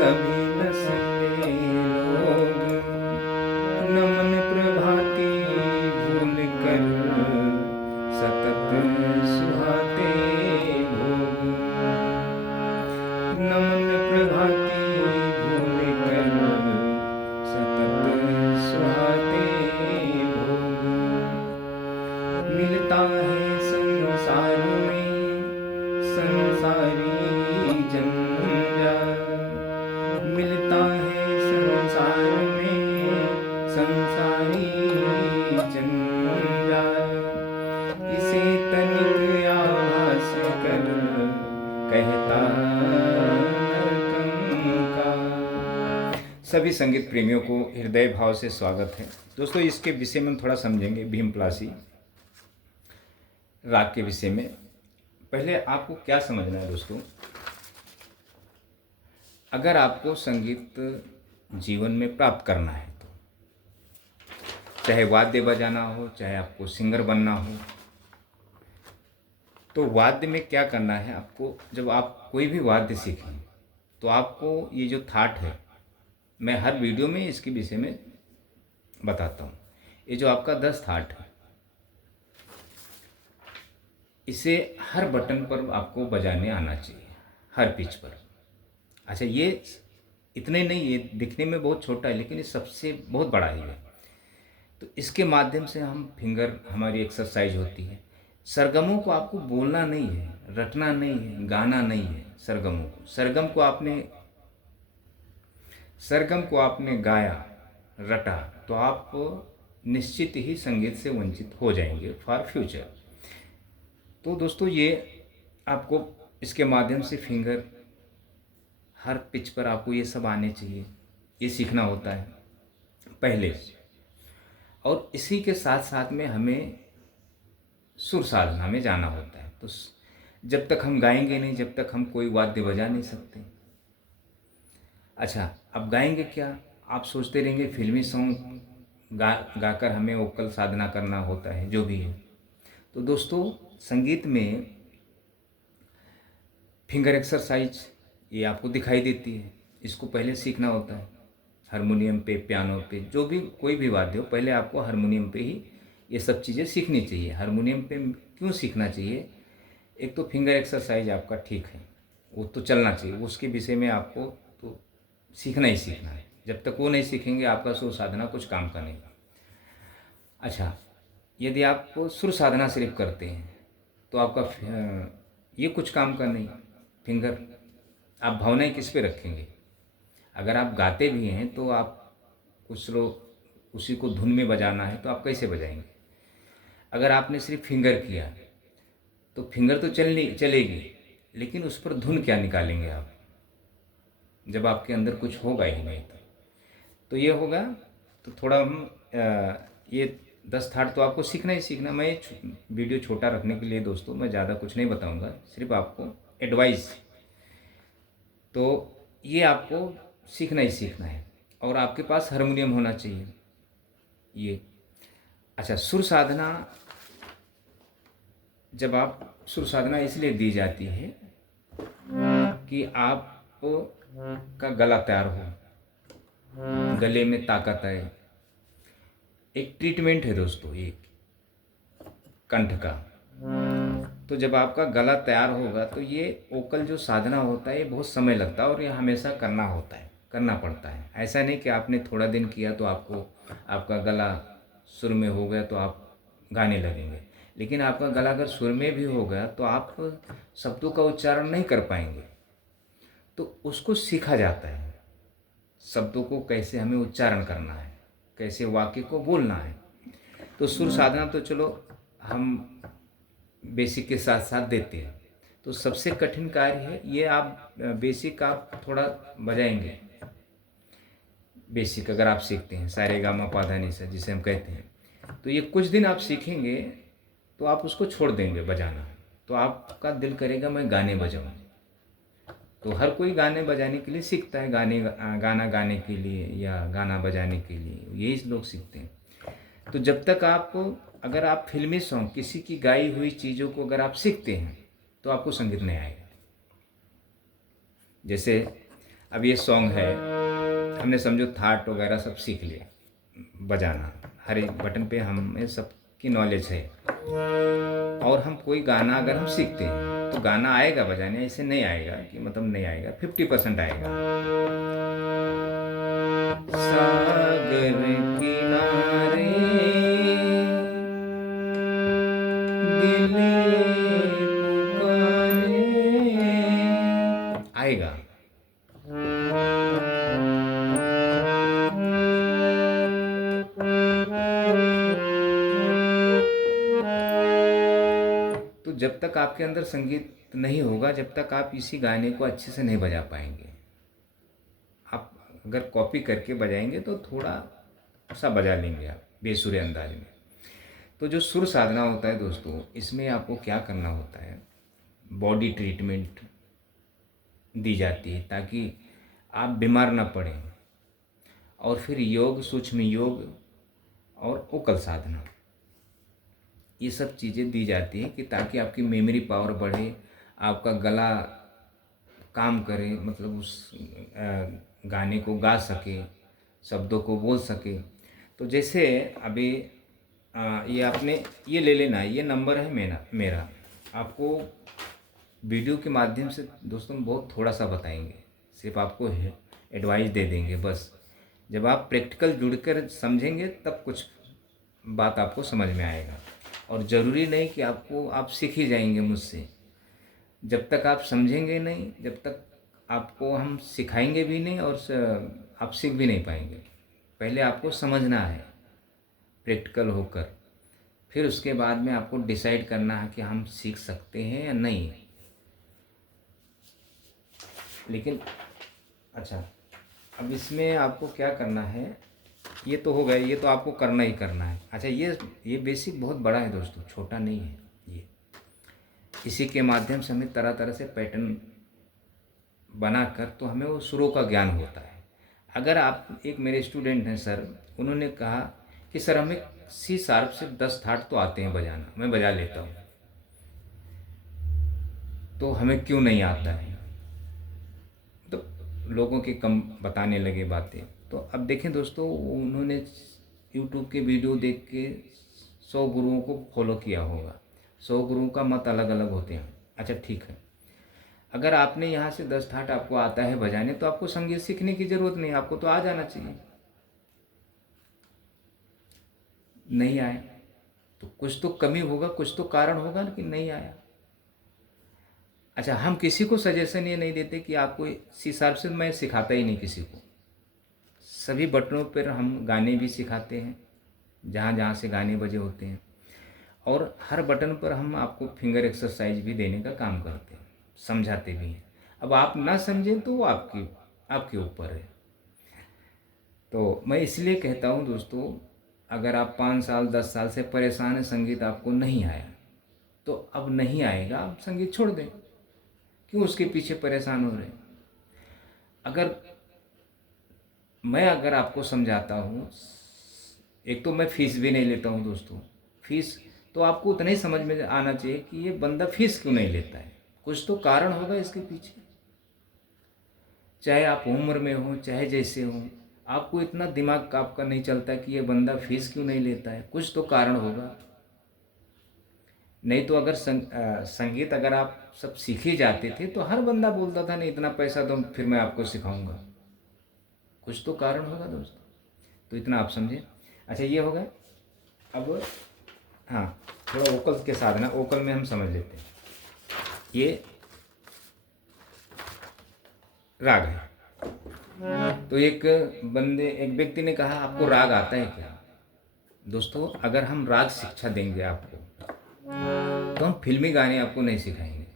सभी नस्लें लोग नमन प्रभाती भूल कर सतत सुहाते भोग। नमन प्रभाती भूल कर सतत सुहाते भोग। मिलता है संसार में संसारी जंजाल, मिलता है संसार में संसारी जंजाल। इसे तनिक आभास कर कहता नरकंकाल। सभी संगीत प्रेमियों को हृदय भाव से स्वागत है। दोस्तों, इसके विषय में हम थोड़ा समझेंगे भीमपलासी राग के विषय में। पहले आपको क्या समझना है दोस्तों, अगर आपको संगीत जीवन में प्राप्त करना है तो चाहे वाद्य बजाना हो, चाहे आपको सिंगर बनना हो, तो वाद्य में क्या करना है आपको। जब आप कोई भी वाद्य सीखें तो आपको ये जो थाट है, मैं हर वीडियो में इसके विषय में बताता हूँ। ये जो आपका 10 थाट है, इसे हर बटन पर आपको बजाने आना चाहिए, हर पिच पर। अच्छा, ये इतने नहीं, ये दिखने में बहुत छोटा है लेकिन ये सबसे बहुत बड़ा ही है। तो इसके माध्यम से हम फिंगर, हमारी एक्सरसाइज होती है। सरगमों को आपको बोलना नहीं है, रटना नहीं है, गाना नहीं है। सरगमों को, सरगम को आपने गाया, रटा, तो आप निश्चित ही संगीत से वंचित हो जाएंगे फॉर फ्यूचर। तो दोस्तों, ये आपको इसके माध्यम से फिंगर, हर पिच पर आपको ये सब आने चाहिए, ये सीखना होता है पहले से। और इसी के साथ साथ में हमें सुर साधना में जाना होता है। तो जब तक हम गाएंगे नहीं, जब तक हम कोई वाद्य बजा नहीं सकते। अच्छा, अब गाएंगे क्या, आप सोचते रहेंगे फिल्मी सॉन्ग गाकर हमें वोकल साधना करना होता है, जो भी है। तो दोस्तों, संगीत में फिंगर एक्सरसाइज ये आपको दिखाई देती है, इसको पहले सीखना होता है। हारमोनियम पे, पियानो पे, जो भी कोई भी वाद्य हो, पहले आपको हारमोनियम पे ही ये सब चीज़ें सीखनी चाहिए। हारमोनियम पे क्यों सीखना चाहिए, एक तो फिंगर एक्सरसाइज आपका ठीक है, वो तो चलना चाहिए, उसके विषय में आपको तो सीखना ही सीखना है। जब तक वो नहीं सीखेंगे आपका सुर साधना कुछ काम का नहीं। अच्छा, यदि आप सुर साधना सिर्फ करते हैं तो आपका ये कुछ काम का नहीं। फिंगर, आप भावनाएं किस पे रखेंगे। अगर आप गाते भी हैं तो आप, कुछ लोग उसी को धुन में बजाना है तो आप कैसे बजाएंगे। अगर आपने सिर्फ फिंगर किया तो फिंगर तो चलेगी, लेकिन उस पर धुन क्या निकालेंगे आप, जब आपके अंदर कुछ होगा ही नहीं। तो ये होगा। तो थोड़ा हम ये 10 थाट तो आपको सीखना ही सीखना। मैं वीडियो छोटा रखने के लिए दोस्तों मैं ज़्यादा कुछ नहीं बताऊंगा, सिर्फ आपको एडवाइस। तो ये आपको सीखना ही सीखना है, और आपके पास हारमोनियम होना चाहिए ये। अच्छा, सुर साधना, जब आप सुर साधना इसलिए दी जाती है कि आप का गला तैयार हो, गले में ताकत आए। एक ट्रीटमेंट है दोस्तों ये कंठ का। तो जब आपका गला तैयार होगा तो ये वोकल जो साधना होता है ये बहुत समय लगता है, और ये हमेशा करना होता है, करना पड़ता है। ऐसा नहीं कि आपने थोड़ा दिन किया तो आपको आपका गला सुर में हो गया तो आप गाने लगेंगे। लेकिन आपका गला अगर सुर में भी हो गया तो आप शब्दों का उच्चारण नहीं कर पाएंगे। तो उसको सीखा जाता है, शब्दों को कैसे हमें उच्चारण करना है, कैसे वाक्य को बोलना है। तो सुर साधना तो चलो हम बेसिक के साथ साथ देते हैं। तो सबसे कठिन कार्य है ये, आप बेसिक आप थोड़ा बजाएंगे। बेसिक अगर आप सीखते हैं, सारे गामा पाधा निसा जिसे हम कहते हैं, तो ये कुछ दिन आप सीखेंगे तो आप उसको छोड़ देंगे बजाना। तो आपका दिल करेगा मैं गाने बजाऊं। तो हर कोई गाने बजाने के लिए सीखता है, गाना गाने के लिए या गाना बजाने के लिए, यही लोग सीखते हैं। तो जब तक आप, अगर आप फिल्मी सॉन्ग, किसी की गाई हुई चीज़ों को अगर आप सीखते हैं तो आपको संगीत नहीं आएगा। जैसे अब ये सॉन्ग है, हमने समझो थाट वगैरह सब सीख लिया बजाना, हर एक बटन पे हमें सबकी नॉलेज है। और हम कोई गाना अगर हम सीखते हैं तो गाना आएगा बजाने, ऐसे नहीं आएगा कि मतलब नहीं आएगा, 50% आएगा। सागर किनारे दिल पुकारे, आएगा। तो जब तक आपके अंदर संगीत नहीं होगा, जब तक आप इसी गाने को अच्छे से नहीं बजा पाएंगे। आप अगर कॉपी करके बजाएंगे तो थोड़ा सा बजा लेंगे आप बेसुरे अंदाज में। तो जो सुर साधना होता है दोस्तों, इसमें आपको क्या करना होता है, बॉडी ट्रीटमेंट दी जाती है ताकि आप बीमार ना पड़ें। और फिर योग, सूक्ष्म योग और ओकल साधना, ये सब चीज़ें दी जाती हैं कि ताकि आपकी मेमोरी पावर बढ़े, आपका गला काम करे, मतलब उस गाने को गा सके, शब्दों को बोल सके। तो जैसे अभी ये आपने ये ले लेना, ये नंबर है मेरा आपको वीडियो के माध्यम से दोस्तों बहुत थोड़ा सा बताएंगे, सिर्फ आपको एडवाइस दे देंगे बस। जब आप प्रैक्टिकल जुड़कर समझेंगे तब कुछ बात आपको समझ में आएगा। और ज़रूरी नहीं कि आप सीख ही जाएंगे मुझसे, जब तक आप समझेंगे नहीं, जब तक आपको हम सिखाएंगे भी नहीं और आप सीख भी नहीं पाएंगे। पहले आपको समझना है प्रैक्टिकल होकर, फिर उसके बाद में आपको डिसाइड करना है कि हम सीख सकते हैं या नहीं। लेकिन अच्छा, अब इसमें आपको क्या करना है, ये तो हो गया, ये तो आपको करना ही करना है। अच्छा, ये बेसिक बहुत बड़ा है दोस्तों, छोटा नहीं है ये। इसी के माध्यम से हमें तरह तरह से पैटर्न बनाकर तो हमें वो सुरों का ज्ञान होता है। अगर आप, एक मेरे स्टूडेंट हैं सर, उन्होंने कहा कि सर हमें सी शार्प से 10 थाट तो आते हैं बजाना, मैं बजा लेता हूँ, तो हमें क्यों नहीं आता है। तो लोगों के कम बताने लगे बातें। तो अब देखें दोस्तों, उन्होंने यूट्यूब के वीडियो देख के 100 गुरुओं को फॉलो किया होगा, 100 गुरुओं का मत अलग अलग होते हैं। अच्छा ठीक है, अगर आपने यहाँ से 10 थाट आपको आता है बजाने, तो आपको संगीत सीखने की ज़रूरत नहीं, आपको तो आ जाना चाहिए। नहीं आया तो कुछ तो कमी होगा, कुछ तो कारण होगा कि नहीं आया। अच्छा, हम किसी को सजेशन ये नहीं देते कि आपको सी शार्प से, मैं सिखाता ही नहीं किसी को। सभी बटनों पर हम गाने भी सिखाते हैं, जहाँ जहाँ से गाने बजे होते हैं, और हर बटन पर हम आपको फिंगर एक्सरसाइज भी देने का काम करते हैं, समझाते भी हैं। अब आप ना समझें तो वो आपके ऊपर है। तो मैं इसलिए कहता हूँ दोस्तों, अगर आप 5 साल 10 साल से परेशान हैं, संगीत आपको नहीं आया, तो अब नहीं आएगा, आप संगीत छोड़ दें, क्यों उसके पीछे परेशान हो रहे हैं। अगर आपको समझाता हूँ, एक तो मैं फीस भी नहीं लेता हूँ दोस्तों। फीस तो आपको उतना ही समझ में आना चाहिए कि ये बंदा फीस क्यों नहीं लेता है, कुछ तो कारण होगा इसके पीछे। चाहे आप उम्र में हो, चाहे जैसे हो, आपको इतना दिमाग आपका नहीं चलता कि ये बंदा फीस क्यों नहीं लेता है, कुछ तो कारण होगा। नहीं तो अगर संगीत अगर आप सब सीख ही जाते थे तो हर बंदा बोलता था नहीं, इतना पैसा तो फिर मैं आपको सिखाऊंगा। कुछ तो कारण होगा दोस्तों, तो इतना आप समझें। अच्छा, ये हो गया। अब हाँ, थोड़ा वोकल के साथ ना, वोकल में हम समझ लेते हैं। ये राग है। तो एक व्यक्ति ने कहा आपको राग आता है क्या। दोस्तों, अगर हम राग शिक्षा देंगे आपको, तो हम फिल्मी गाने आपको नहीं सिखाएंगे।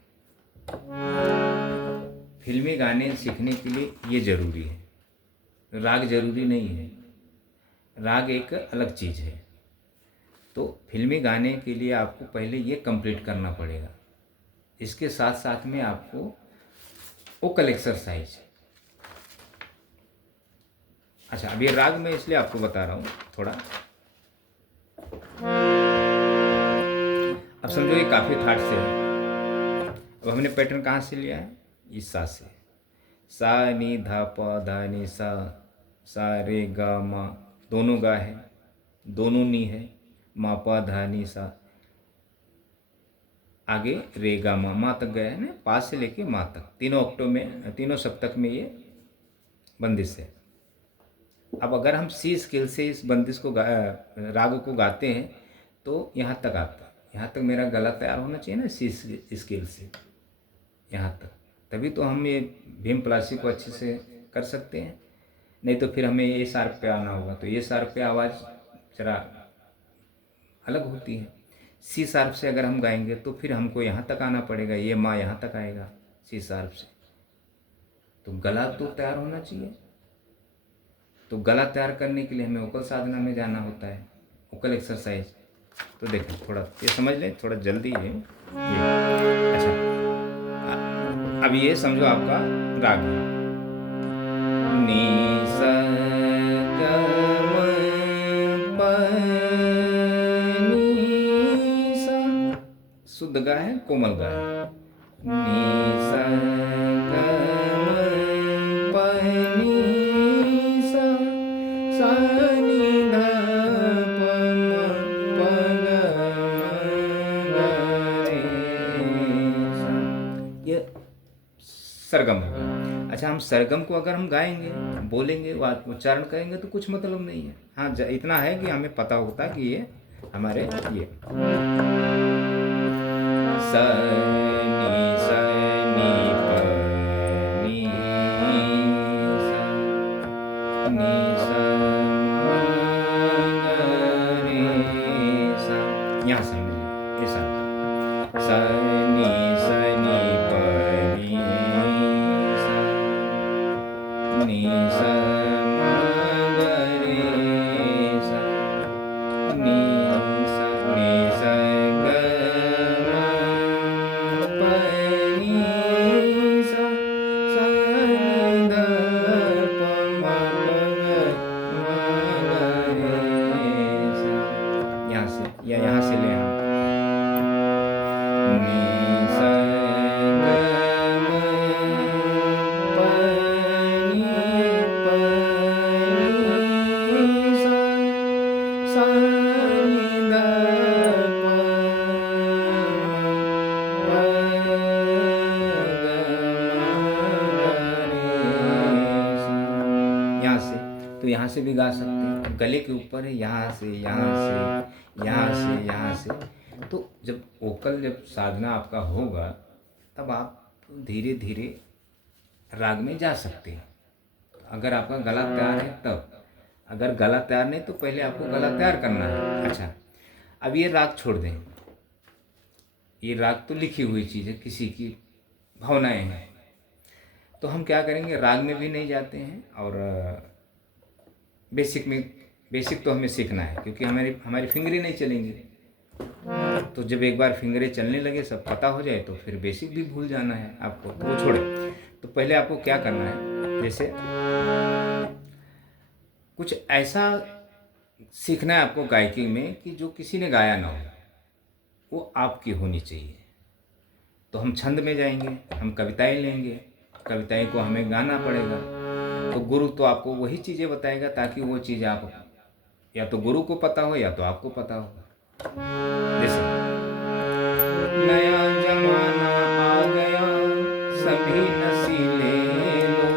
फिल्मी गाने सीखने के लिए ये ज़रूरी है, राग ज़रूरी नहीं है, राग एक अलग चीज़ है। तो फिल्मी गाने के लिए आपको पहले ये कंप्लीट करना पड़ेगा। इसके साथ साथ में आपको वोकल एक्सरसाइज। अच्छा, अब ये राग मैं इसलिए आपको बता रहा हूँ थोड़ा। अब समझो ये काफ़ी थाट से है। अब हमने पैटर्न कहाँ से लिया है, इस सा से। सा नी धा प धा नी सा रे गा मा, दोनों गा है, दोनों नी है, मा पा धा नी सा, आगे रे गा मा, मा तक गया है ना, पा से लेके मा तक, तीनों ऑक्टो में, तीनों सप्तक में ये बंदिश है। अब अगर हम सी स्केल से इस बंदिश को राग को गाते हैं तो यहाँ तक आता है, यहाँ तक मेरा गला तैयार होना चाहिए ना, सी स्केल से यहाँ तक, तभी तो हम ये भीम प्लासी को अच्छे से कर सकते हैं। नहीं तो फिर हमें ये शार्प पे आना होगा, तो ये शार्प पे आवाज़ जरा अलग होती है। सी शार्प से अगर हम गाएंगे तो फिर हमको यहाँ तक आना पड़ेगा, ये माँ यहाँ तक आएगा सी शार्प से, तो गला तो तैयार होना चाहिए। तो गला तैयार करने के लिए हमें वोकल साधना में जाना होता है, वोकल एक्सरसाइज। तो देखें, थोड़ा ये समझ लें, थोड़ा जल्दी है ये। अच्छा, अब ये समझो आपका राग है, नी सा गा मा पा नी सा, शुद्ध गा है, कोमल गा है, नी सा गा मा पा नी सा, सा नी धा प मा पा गा मा गा रे सा, ये सरगम हो गया। अच्छा, हम सरगम को अगर हम गाएंगे, बोलेंगे, उच्चारण करेंगे तो कुछ मतलब नहीं है। हाँ, इतना है कि हमें पता होता कि ये हमारे ये स नी प नी सा, नी सा मा गा रे सा, यहाँ से मिले ऐसा, स नी प नी सा, नी सा मा गा रे सा, नी सा गा मा पा नी सा, सा नी धा प मा गा रे सा, यहाँ से या यहाँ से ले हम, नी सा गा मा पा नी सा, सा नी धा प मा गा रे सा, यहाँ से। तो यहाँ से भी गा सकते हैं, गले के ऊपर है, यहाँ से, यहाँ से, यहाँ से, यहाँ से। तो जब वोकल, जब साधना आपका होगा, तब आप धीरे धीरे राग में जा सकते हैं, अगर आपका गला तैयार है तब। अगर गला तैयार नहीं तो पहले आपको गला तैयार करना है। अच्छा, अब ये राग छोड़ दें, ये राग तो लिखी हुई चीज़ है, किसी की भावनाएं हैं, तो हम क्या करेंगे, राग में भी नहीं जाते हैं और बेसिक तो हमें सीखना है, क्योंकि हमारी फिंगरें नहीं चलेंगी। तो जब एक बार फिंगरें चलने लगे, सब पता हो जाए, तो फिर बेसिक भी भूल जाना है आपको, तो वो छोड़े। तो पहले आपको क्या करना है, जैसे कुछ ऐसा सीखना है आपको गायकी में कि जो किसी ने गाया ना हो, वो आपकी होनी चाहिए। तो हम छंद में जाएंगे, हम कविताएं लेंगे, कविताएं को हमें गाना पड़ेगा। तो गुरु तो आपको वही चीज़ें बताएगा ताकि वो चीज़ आप, या तो गुरु को पता हो या तो आपको पता हो। जैसे नया जमाना आ गया, सभी नशीले लोग,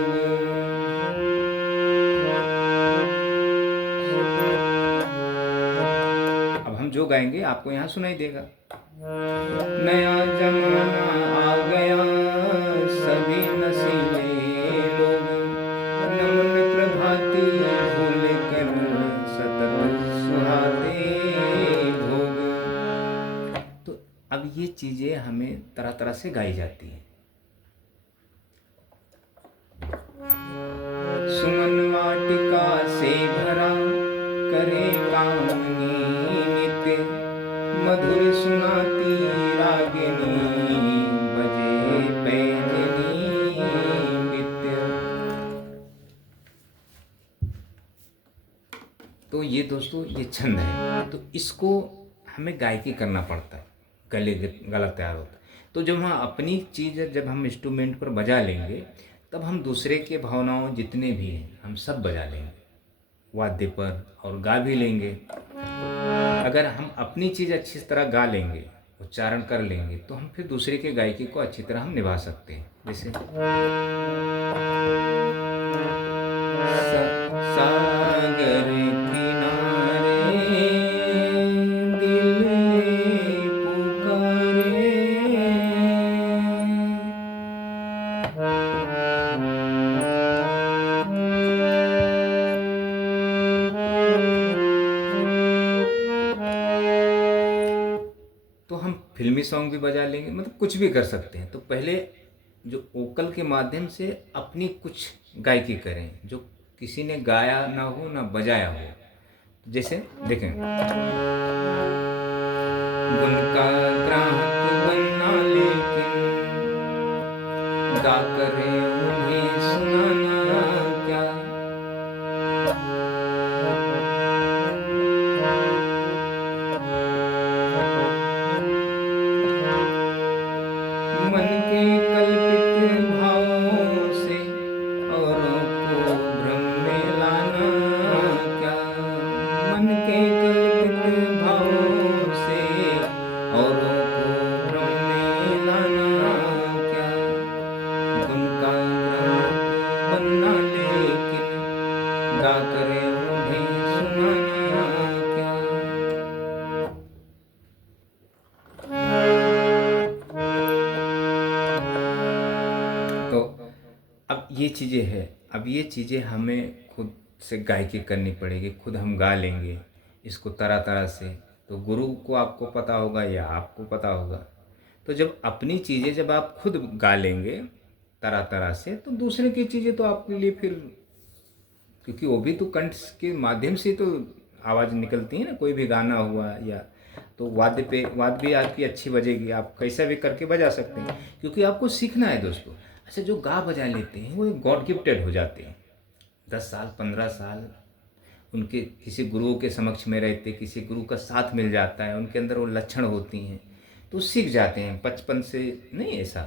अब हम जो गाएंगे आपको यहाँ सुनाई देगा। नया जमाना आ गया, सभी नशीले लोग, नमन प्रभाती भूल कर सतत सुहाते भोग। तो अब ये चीज़ें हमें तरह तरह से गाई जाती हैं। सुमन वाटिका से भरा, करे कामनी नित्य, मधुर सुनाती रागिनी, बजे पैजनी नित्य। तो ये दोस्तों, ये छंद है, तो इसको हमें गायकी करना पड़ता है, गला तैयार होता है। तो जब हम अपनी चीज़, जब हम इंस्ट्रूमेंट पर बजा लेंगे, तब हम दूसरे के भावनाओं जितने भी हैं हम सब बजा लेंगे वाद्य पर और गा भी लेंगे। अगर हम अपनी चीज़ अच्छी तरह गा लेंगे, उच्चारण कर लेंगे, तो हम फिर दूसरे के गायकी को अच्छी तरह हम निभा सकते हैं। जैसे सागर किनारे दिल पुकारे, तो हम फिल्मी सॉन्ग भी बजा लेंगे, मतलब कुछ भी कर सकते हैं। तो पहले जो वोकल के माध्यम से अपनी कुछ गायकी करें जो किसी ने गाया ना हो ना बजाया हो। जैसे देखें, गुण का ग्राहक बनना लेकिन गा करे उन्हें सुनाना क्या, मन के कल्पित भावों से औरों को भ्रम में लाना क्या, मन के कल्पित भावों से औरों को भ्रम में लाना क्या, गुण का ग्राहक बनना लेकिन गा करे उन्हें सुनाना क्या। तो अब ये चीज़ें हैं, अब ये चीज़ें हमें खुद से गायकी करनी पड़ेगी, खुद हम गा लेंगे इसको तरह तरह से। तो गुरु को आपको पता होगा या आपको पता होगा। तो जब अपनी चीज़ें जब आप खुद गा लेंगे तरह तरह से, तो दूसरे की चीज़ें तो आपके लिए फिर, क्योंकि वो भी तो कंठ के माध्यम से तो आवाज़ निकलती है ना, कोई भी गाना हुआ या तो वाद्य भी आपकी अच्छी बजेगी, आप कैसा भी करके बजा सकते हैं, क्योंकि आपको सीखना है दोस्तों। अच्छा, जो गा बजा लेते हैं वो गॉड गिफ्टेड हो जाते हैं। 10 साल 15 साल उनके किसी गुरुओं के समक्ष में रहते, किसी गुरु का साथ मिल जाता है, उनके अंदर वो लक्षण होती हैं तो सीख जाते हैं बचपन से। नहीं ऐसा,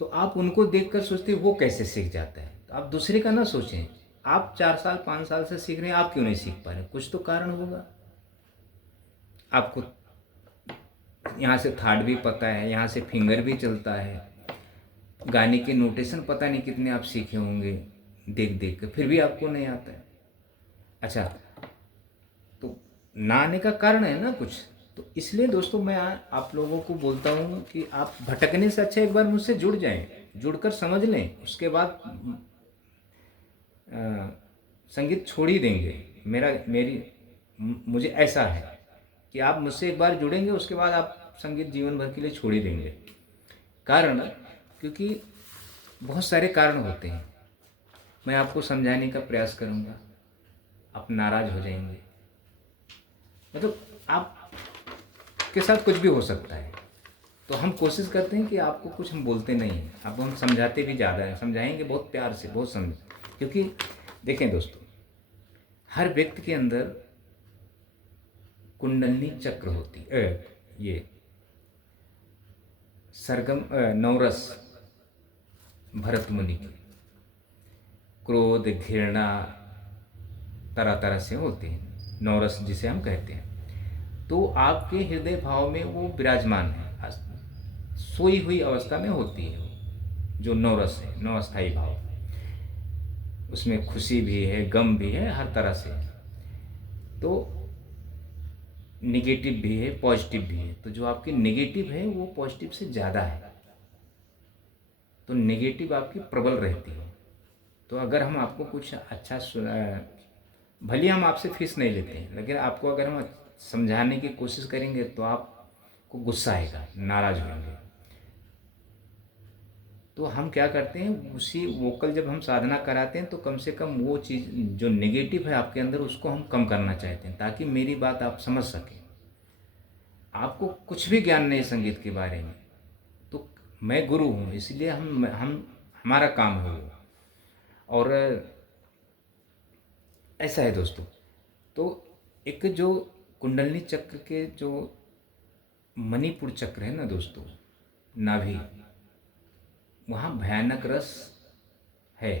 तो आप उनको देखकर सोचते हैं वो कैसे सीख जाता है, तो आप दूसरे का ना सोचें। आप 4 साल 5 साल से सीख रहे हैं, आप क्यों नहीं सीख पा रहे? कुछ तो कारण होगा। आपको यहाँ से थाट भी पता है, यहाँ से फिंगर भी चलता है, गाने के नोटेशन पता नहीं कितने आप सीखे होंगे देख देख कर, फिर भी आपको नहीं आता है। अच्छा, तो ना आने का कारण है ना कुछ। तो इसलिए दोस्तों मैं आप लोगों को बोलता हूँ कि आप भटकने से अच्छा एक बार मुझसे जुड़ जाएं, जुड़कर समझ लें, उसके बाद संगीत छोड़ ही देंगे। मुझे ऐसा है कि आप मुझसे एक बार जुड़ेंगे, उसके बाद आप संगीत जीवन भर के लिए छोड़ ही देंगे। कारण, क्योंकि बहुत सारे कारण होते हैं, मैं आपको समझाने का प्रयास करूँगा, आप नाराज़ हो जाएंगे। मतलब आपके साथ कुछ भी हो सकता है, तो हम कोशिश करते हैं कि आपको कुछ हम बोलते नहीं हैं, अब हम समझाते भी ज़्यादा हैं, समझाएंगे बहुत प्यार से, बहुत समझ। क्योंकि देखें दोस्तों, हर व्यक्ति के अंदर कुंडलनी चक्र होती है, ये सरगम नवरस भरत मुनि की, क्रोध घृणा तरह तरह से होते हैं, नवरस जिसे हम कहते हैं। तो आपके हृदय भाव में वो विराजमान है, सोई हुई अवस्था में होती है वो, जो नवरस है, नवस्थाई भाव। उसमें खुशी भी है, गम भी है, हर तरह से। तो निगेटिव भी है, पॉजिटिव भी है। तो जो आपकी निगेटिव है वो पॉजिटिव से ज़्यादा है, तो नेगेटिव आपकी प्रबल रहती है। तो अगर हम आपको कुछ अच्छा भले हम आपसे फीस नहीं लेते हैं, लेकिन आपको अगर हम समझाने की कोशिश करेंगे तो आपको गुस्सा आएगा, नाराज़ होंगे। तो हम क्या करते हैं, उसी वोकल जब हम साधना कराते हैं तो कम से कम वो चीज़ जो नेगेटिव है आपके अंदर उसको हम कम करना चाहते हैं, ताकि मेरी बात आप समझ सकें। आपको कुछ भी ज्ञान नहीं संगीत के बारे में, तो मैं गुरु हूँ, इसलिए हम हमारा काम है वो। और ऐसा है दोस्तों। तो एक जो कुंडलनी चक्र के जो मणिपुर चक्र है ना दोस्तों, नाभि, वहाँ भयानक रस है,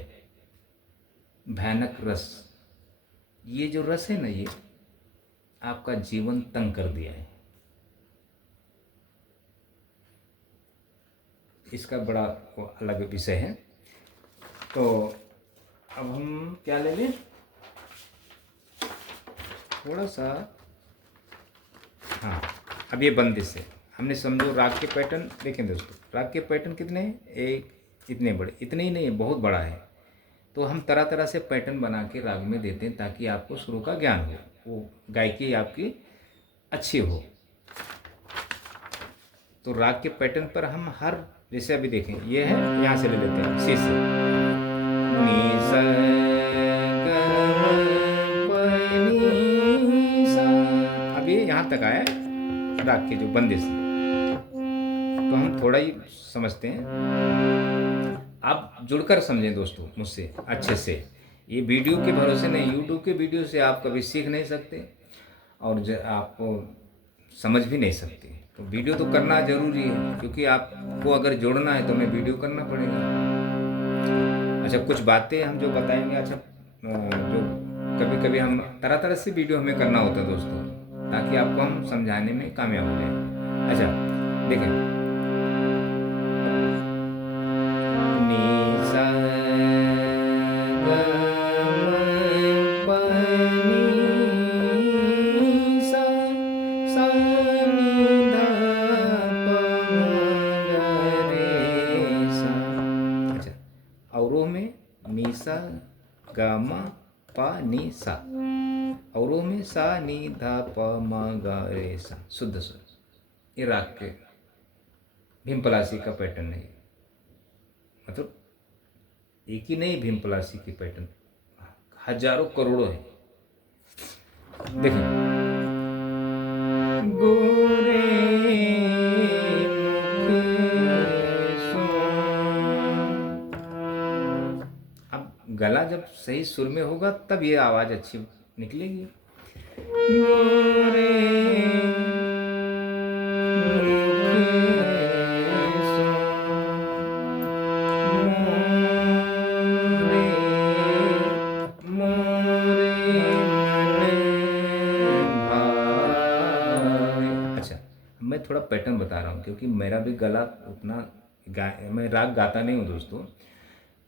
भयानक रस। ये जो रस है ना, ये आपका जीवन तंग कर दिया है। इसका बड़ा वो अलग विषय है। तो अब हम क्या ले लें, थोड़ा सा। हाँ, अब ये बंदिश है। हमने समझो राग के पैटर्न देखें दोस्तों, राग के पैटर्न कितने हैं, एक इतने बड़े, इतने ही नहीं है, बहुत बड़ा है। तो हम तरह तरह से पैटर्न बना के राग में देते हैं ताकि आपको सुरों का ज्ञान हो, वो गायकी आपकी अच्छी हो। तो राग के पैटर्न पर हम हर, जैसे अभी देखें, ये है, यहाँ से ले लेते हैं सी से, नी सा ग म प नी सा। अब ये यहाँ तक आया है राग के जो बंदिश है। तो हम थोड़ा ही समझते हैं, आप जुड़कर समझें दोस्तों मुझसे अच्छे से। ये वीडियो के भरोसे नहीं, यूट्यूब के वीडियो से आप कभी सीख नहीं सकते और आपको समझ भी नहीं सकते। तो वीडियो तो करना ज़रूरी है, क्योंकि आपको अगर जोड़ना है तो हमें वीडियो करना पड़ेगा। अच्छा, कुछ बातें हम जो बताएंगे, अच्छा जो कभी कभी हम तरह तरह से वीडियो हमें करना होता है दोस्तों, ताकि आपको हम समझाने में कामयाब हो जाए। अच्छा देखें, नी सा ग म प नी सा, सा नी ध प म ग रे सा। अच्छा, अवरोह में नी सा ग म प नी सा, अवरोह में सा नी ध प म ग रे सा, शुद्ध स्वर। ये राग के भीमपलासी का पैटर्न है। मतलब एक ही नहीं, भीमपलासी की पैटर्न हजारों करोड़ों है। देखिए, गोरे मुख सो, अब गला जब सही सुर में होगा तब ये आवाज अच्छी निकलेगी। गोरे मुख सो, मैं थोड़ा पैटर्न बता रहा हूँ, क्योंकि मेरा भी गला उतना मैं राग गाता नहीं हूँ दोस्तों।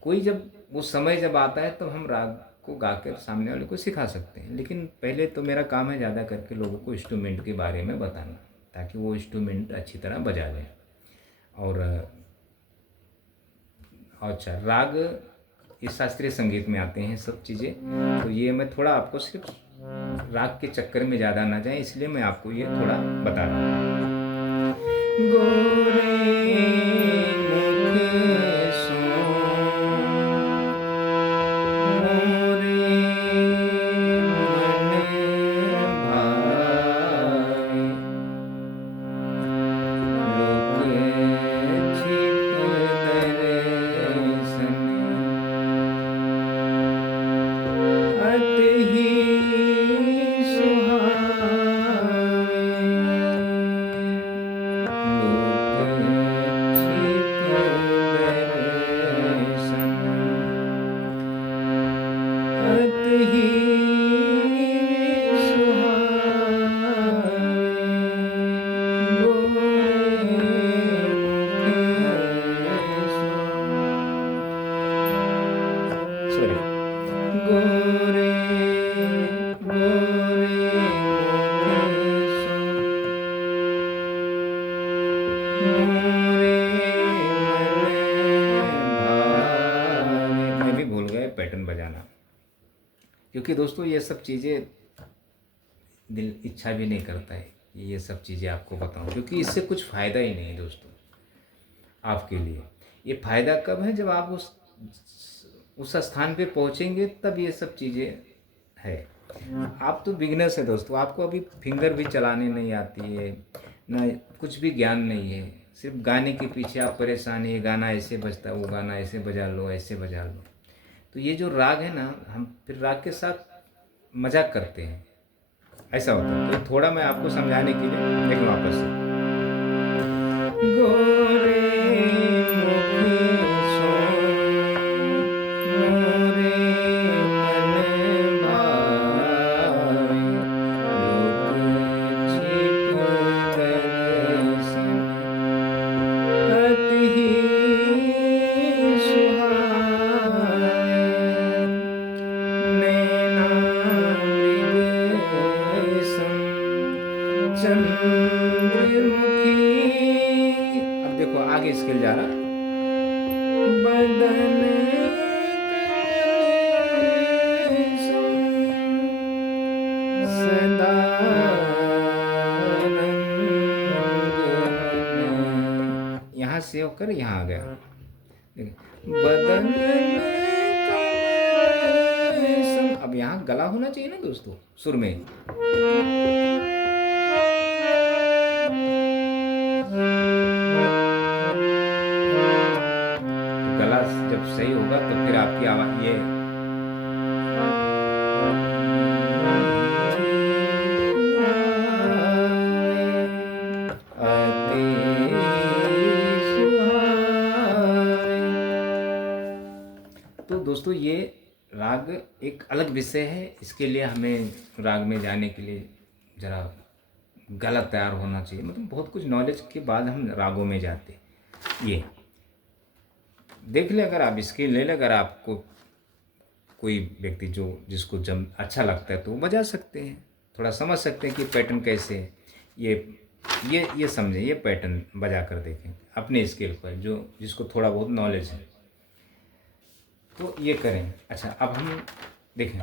कोई जब वो समय जब आता है तो हम राग को गाकर सामने वाले को सिखा सकते हैं, लेकिन पहले तो मेरा काम है ज़्यादा करके लोगों को इंस्ट्रूमेंट के बारे में बताना, ताकि वो इंस्ट्रूमेंट अच्छी तरह बजा लें। और अच्छा, राग ये शास्त्रीय संगीत में आते हैं सब चीज़ें। तो ये मैं थोड़ा आपको सिर्फ राग के चक्कर में ज़्यादा ना जाए, इसलिए मैं आपको ये थोड़ा बता रहा हूँ। गोरे मुख सो, मोरे मन भाए, लोक छिप दर्शन, अति सुहावे, लोक छिप दर्शन, अति सुहावे, गोरे मुख सो, गोरे गोरे मुख सो, मोरे मन भावे। मैं भी भूल गया पैटर्न बजाना, क्योंकि दोस्तों ये सब चीज़ें दिल इच्छा भी नहीं करता है कि ये सब चीज़ें आपको बताऊं, क्योंकि इससे कुछ फ़ायदा ही नहीं है दोस्तों आपके लिए। ये फ़ायदा कब है, जब आप उस स्थान पे पहुंचेंगे तब ये सब चीज़ें है। आप तो बिगनर्स है दोस्तों, आपको अभी फिंगर भी चलाने नहीं आती है ना, कुछ भी ज्ञान नहीं है, सिर्फ गाने के पीछे आप परेशान है, ये गाना ऐसे बजता है, वो गाना ऐसे बजा लो, ऐसे बजा लो। तो ये जो राग है ना, हम फिर राग के साथ मजाक करते हैं, ऐसा होता है। तो थोड़ा मैं आपको समझाने के लिए देख वापस से, गोरे मुख सो, अब देखो आगे स्केल जा रहा। बदन सदा यहाँ से होकर यहाँ आ गया। बदन अब यहाँ गला होना चाहिए ना दोस्तों सुर में। गला जब सही होगा तो फिर आपकी आवाज ये तो दोस्तों ये राग एक अलग विषय है। इसके लिए हमें राग में जाने के लिए ज़रा गला तैयार होना चाहिए, मतलब बहुत कुछ नॉलेज के बाद हम रागों में जाते। ये देख ले, अगर आप स्केल ले ले, अगर आपको कोई व्यक्ति जिसको जब अच्छा लगता है तो वो बजा सकते हैं, थोड़ा समझ सकते हैं कि पैटर्न कैसे है। ये समझें, ये पैटर्न बजा कर देखें अपने स्केल पर, जिसको थोड़ा बहुत नॉलेज है तो ये करें। अच्छा अब हम देखें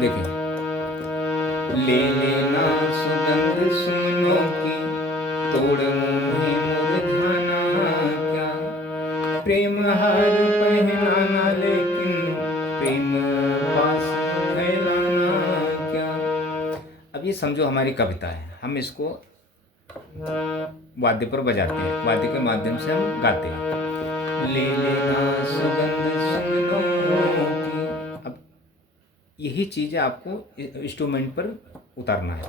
देखें, ले लेना सुगंध सुनो की, तोड़ मुझे मुरझाना क्या, प्रेम हार पहनाना लेकिन प्रेम पास फैलाना क्या। अब ये समझो हमारी कविता है, हम इसको वाद्य पर बजाते हैं, वाद्य के माध्यम से हम गाते हैं। ले लेना सुगंध सुनो की। अब यही चीज़ें आपको इंस्ट्रूमेंट पर उतारना है।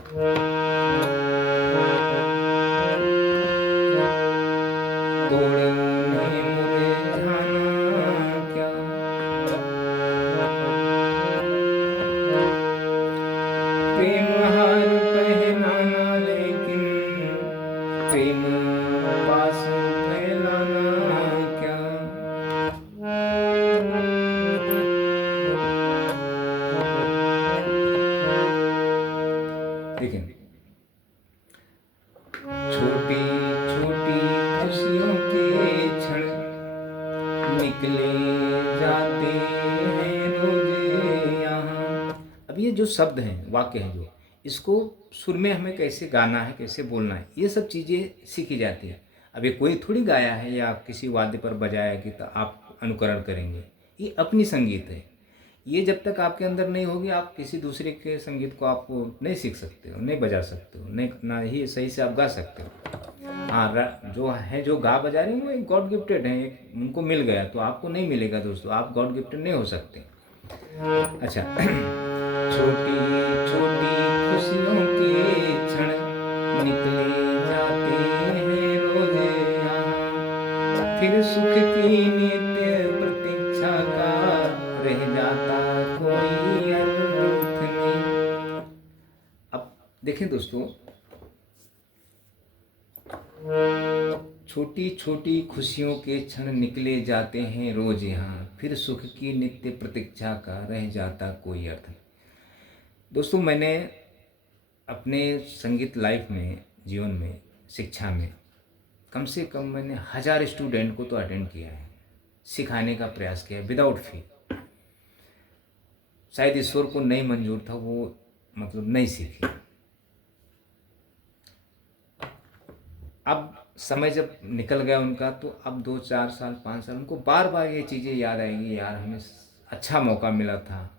तोड़ नहीं मुरझाना क्या, प्रेम हार पहनाना लेकिन प्रेम पास फैलाना क्या। देखें, छोटी छोटी खुशियों के क्षण निकले जाते हैं रोज यहाँ। अब ये जो शब्द हैं, वाक्य हैं, जो इसको सुर में हमें कैसे गाना है, कैसे बोलना है, ये सब चीज़ें सीखी जाती है। अब ये कोई थोड़ी गाया है या किसी वाद्य पर बजाया है कि तो आप अनुकरण करेंगे। ये अपनी संगीत है। ये जब तक आपके अंदर नहीं होगी, आप किसी दूसरे के संगीत को आप नहीं सीख सकते हो, नहीं बजा सकते हो, नहीं ना ही सही से आप गा सकते हो। हाँ, जो गा बजा रहे हैं वो एक गॉड गिफ्टेड है, एक उनको मिल गया, तो आपको नहीं मिलेगा दोस्तों, आप गॉड गिफ्टेड नहीं हो सकते। अच्छा छोटी छोटी खुशियों के क्षण निकले जाते हैं रोज यहाँ, फिर सुख की नित्य प्रतीक्षा का रह जाता कोई अर्थ नहीं। अब देखें दोस्तों, छोटी छोटी खुशियों के क्षण निकले जाते हैं रोज यहाँ, फिर सुख की नित्य प्रतीक्षा का रह जाता कोई अर्थ नहीं। दोस्तों मैंने अपने संगीत लाइफ में, जीवन में, शिक्षा में कम से कम मैंने 1000 स्टूडेंट को तो अटेंड किया है, सिखाने का प्रयास किया विदाउट फी। शायद ईश्वर को नहीं मंजूर था, वो मतलब नहीं सीखी। अब समय जब निकल गया उनका, तो अब 2-4 साल 5 साल उनको बार बार ये चीज़ें याद आएंगी, यार हमें अच्छा मौका मिला था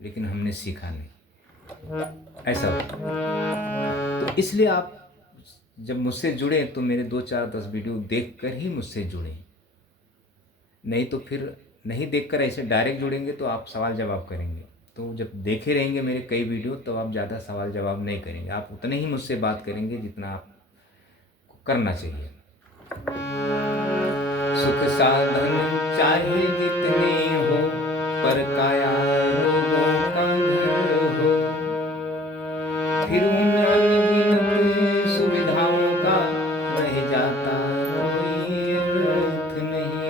लेकिन हमने सीखा नहीं, ऐसा होता। तो इसलिए आप जब मुझसे जुड़े तो मेरे 2-4-10 वीडियो देखकर ही मुझसे जुड़े, नहीं तो फिर नहीं देखकर ऐसे डायरेक्ट जुड़ेंगे तो आप सवाल जवाब करेंगे। तो जब देखे रहेंगे मेरे कई वीडियो, तो आप ज़्यादा सवाल जवाब नहीं करेंगे, आप उतने ही मुझसे बात करेंगे जितना आपको करना चाहिए। सुख साधन चाहे जितने हो, पर काया रोगों का घर हो, फिर उन अनगिनत सुविधाओं का रह जाता कोई अर्थ नहीं,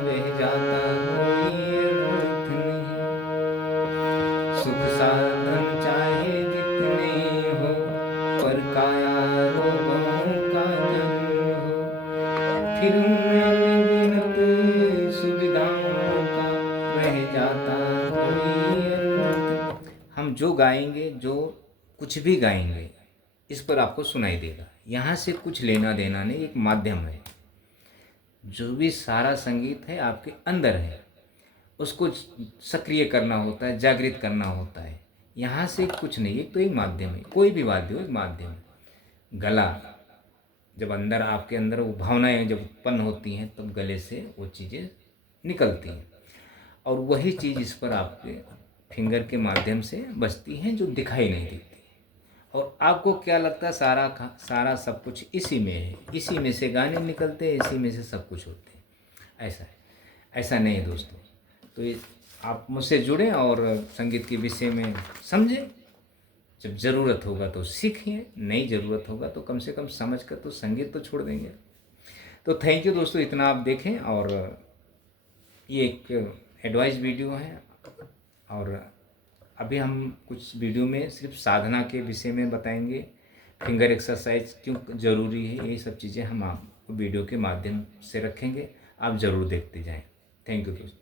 रह जाता कोई अर्थ नहीं। जो गाएंगे, जो कुछ भी गाएंगे, इस पर आपको सुनाई देगा। यहाँ से कुछ लेना देना नहीं, एक माध्यम है। जो भी सारा संगीत है आपके अंदर है, उसको सक्रिय करना होता है, जागृत करना होता है। यहाँ से कुछ नहीं, एक तो एक माध्यम है, कोई भी वाद्य हो एक माध्यम है। गला, जब अंदर आपके अंदर वो भावनाएं जब उत्पन्न होती हैं तब गले से वो चीज़ें निकलती हैं, और वही चीज़ इस पर आपके फिंगर के माध्यम से बजती हैं, जो दिखाई नहीं देती। और आपको क्या लगता है सारा सब कुछ इसी में है, इसी में से गाने निकलते हैं, इसी में से सब कुछ होते हैं। ऐसा है, ऐसा नहीं है दोस्तों। तो ये आप मुझसे जुड़ें और संगीत के विषय में समझें। जब ज़रूरत होगा तो सीखें, नहीं ज़रूरत होगा तो कम से कम समझ कर तो संगीत तो छोड़ देंगे। तो थैंक यू दोस्तों, इतना आप देखें। और ये एक एडवाइस वीडियो है, और अभी हम कुछ वीडियो में सिर्फ साधना के विषय में बताएंगे, फिंगर एक्सरसाइज क्यों ज़रूरी है, ये सब चीज़ें हम आपको वीडियो के माध्यम से रखेंगे। आप ज़रूर देखते जाएं। थैंक यू दोस्तों।